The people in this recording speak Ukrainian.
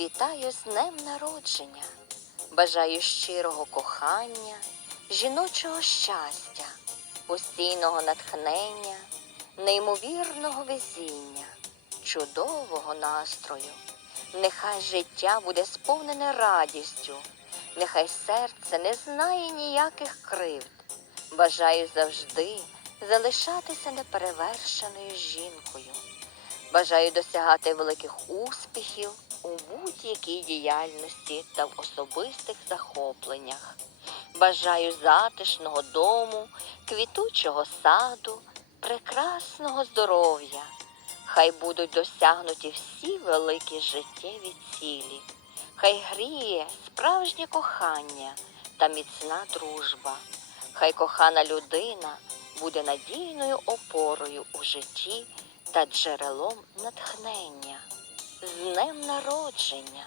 Вітаю з днем народження, бажаю щирого кохання, жіночого щастя, постійного натхнення, неймовірного везіння, чудового настрою. Нехай життя буде сповнене радістю, нехай серце не знає ніяких кривд. Бажаю завжди залишатися неперевершеною жінкою. Бажаю досягати великих успіхів у будь-якій діяльності та в особистих захопленнях. Бажаю затишного дому, квітучого саду, прекрасного здоров'я. Хай будуть досягнуті всі великі життєві цілі. Хай гріє справжнє кохання та міцна дружба. Хай кохана людина буде надійною опорою у житті та джерелом натхнення. З днем народження!